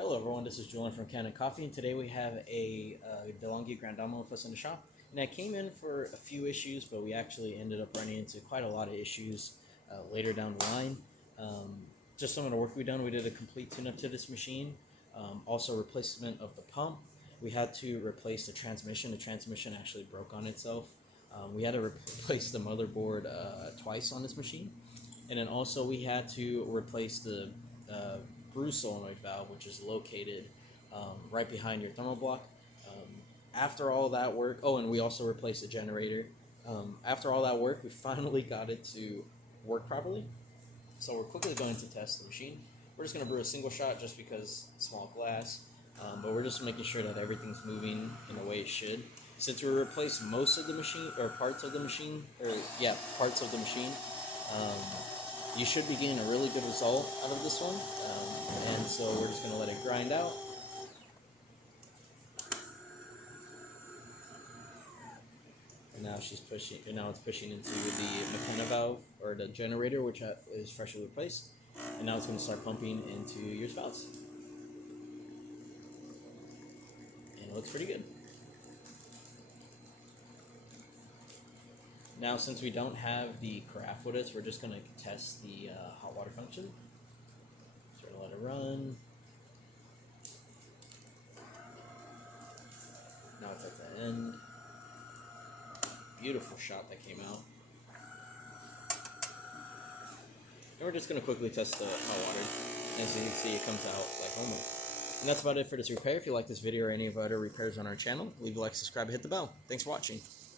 Hello everyone, this is Julian from Kanen Coffee, and today we have a DeLonghi Gran Dama with us in the shop. And I came in for a few issues, but we actually ended up running into quite a lot of issues later down the line. Just some of the work we done, we did a complete tune-up to this machine. Also replacement of the pump. We had to replace the transmission. The transmission actually broke on itself. We had to replace the motherboard twice on this machine. And then also we had to replace the bruise solenoid valve, which is located right behind your thermal block. After all that work, oh, and we also replaced the generator. After all that work, we finally got it to work properly. So we're quickly going to test the machine. We're just going to brew a single shot just because small glass, but we're just making sure that everything's moving in the way it should. Since we replaced most of the machine, or parts of the machine, parts of the machine, you should be getting a really good result out of this one. And so we're just going to let it grind out. And now she's pushing, and now it's pushing into the McKenna valve, or the generator, which is freshly replaced. And now it's going to start pumping into your spouts. And it looks pretty good. Now, since we don't have the carafe with us, we're just going to test the hot water function. So we're going to let it run. Now it's at the end. Beautiful shot that came out. And we're just going to quickly test the hot water. As you can see, it comes out like normal. And that's about it for this repair. If you like this video or any of our other repairs on our channel, leave a like, subscribe, and hit the bell. Thanks for watching.